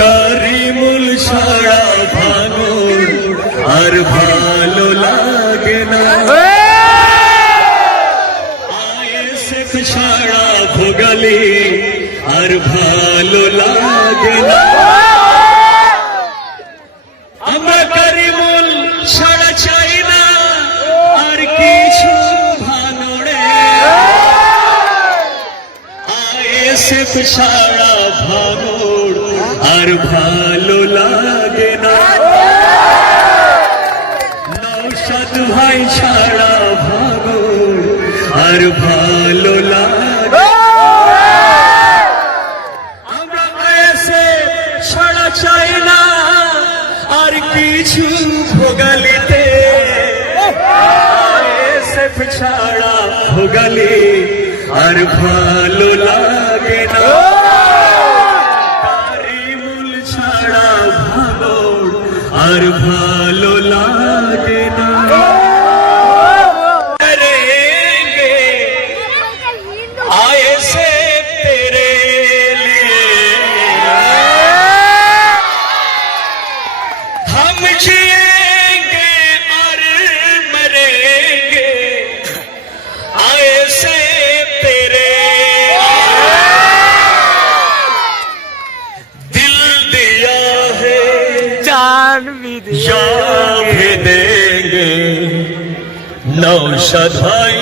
কারিমুল সারা ভাঙর, আর ভালো লাগে না। আয়েসেফ সারা ভোগালে, আর ভালো লাগে না। আমরা কারিমুল সারা চাই না, আর কিছু ভাঙড়ে আয়েসেফ সারা ভাঙর আর ভালো লাগে না। নৌসাদ ভাই ছাড়া ভাঙড় আর ভালো লাগে। আমরা এসে ছাড়া চাই না, আর কিছু ভোগালিতে। ছাড়া ভোগালি আর ভালো লাগে না। আর ভালো লাগে না करेंगे आए से तेरे लिए हम जिएंगे जान भी दे या भी देंगे। नौशद भाई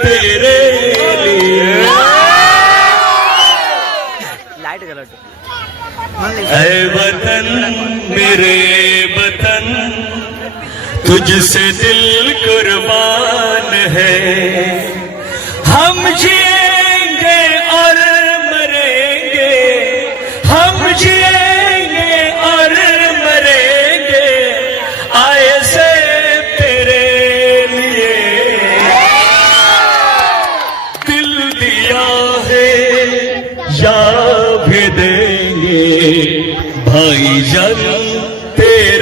तेरे लिए। लाइट कलर ऐ वतन मेरे वतन तुझसे दिल कुर्बान है। हम जिएँगे या भी देंगे भाई जन तेरे